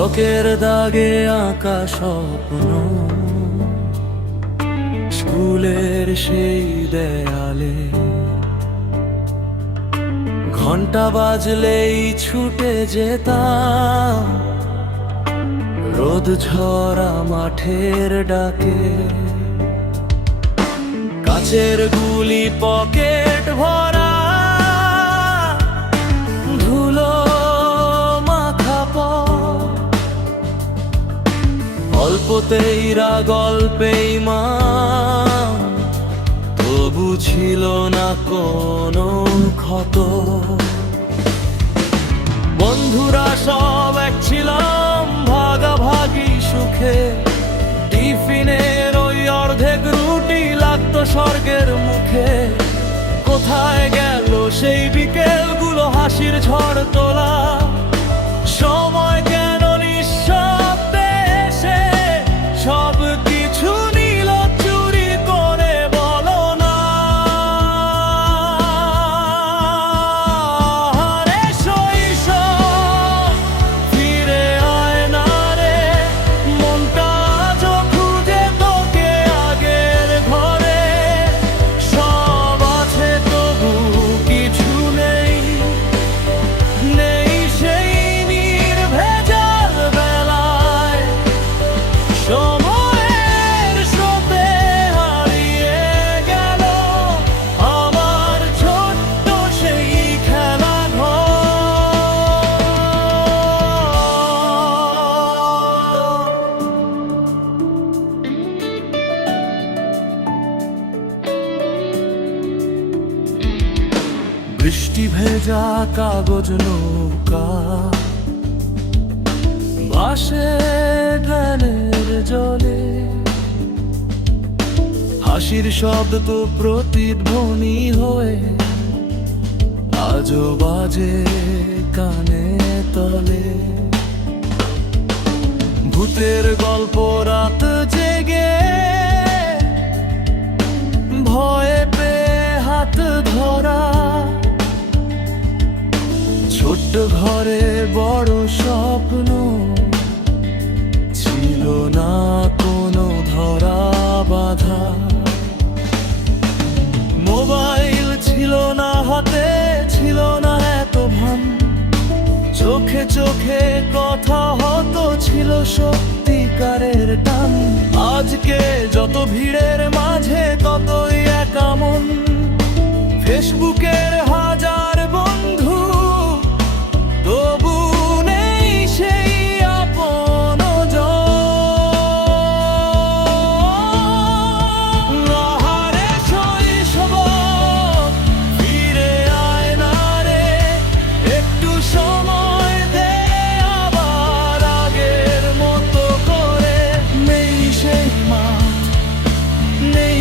চোখের দাগে আঁকা স্বপ্ন, স্কুলের সেই দেয়ালে ঘন্টা বাজলেই ছুটে যেতাম রোদ ঝরা মাঠের ডাকে। কাচের গুলি পকেট ভরা, ধুলো মাখা পথ, অল্পতেই গল্পেই মা, তবু ছিল না কোনো ক্ষত। বন্ধুরা সব এক ছিলাম, ভাগাভাগি সুখে, টিফিনের ওই অর্ধেক রুটি লাগতো স্বর্গের মুখে। কোথায় গেল সেই বিকেলগুলো, হাসির ঝড় তোলা সময় কেন নিঃশব্দে এসে সব কিছু নিল চুরি করে, বলো না। রে শৈশব ফিরে আয় না রে, মনটা আজও খুঁজে তোকে আগের ঘরে। সব আছে তবু কিছু নেই, নেই সেই নির্ভেজাল বেলায়। সময়ের স্রোতে হারিয়ে গেল আমার ছোট্ট সেই খেলাঘর। বৃষ্টি ভেজা কাগজ নৌকা ভাসে গানের জলে, হাসির শব্দ তো প্রতিধ্বনি হয়ে আজও বাজে কানে তলে। ভূতের গল্প রাত জেগে, ভয়ে পেয়ে হাত ধরা, ছোট্ট ঘরে বড় স্বপ্ন, ছিল না কোনো ধরা বাধা। মোবাইল ছিল না হাতে, ছিল না এত ভান, চোখে চোখে কথা হতো, ছিল সত্যিকারের টান। আজকে যত ভিড়ের মাঝে ততই একা মন, ফেসবুকের হাজার বন্ধু, তবু নেই সেই আপনজন। আহারে শৈশব ফিরে আয় না রে, একটু সময় দে আবার আগের মতো করে। নেই সেই মাঠ, নেই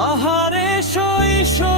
আহারে শৈশব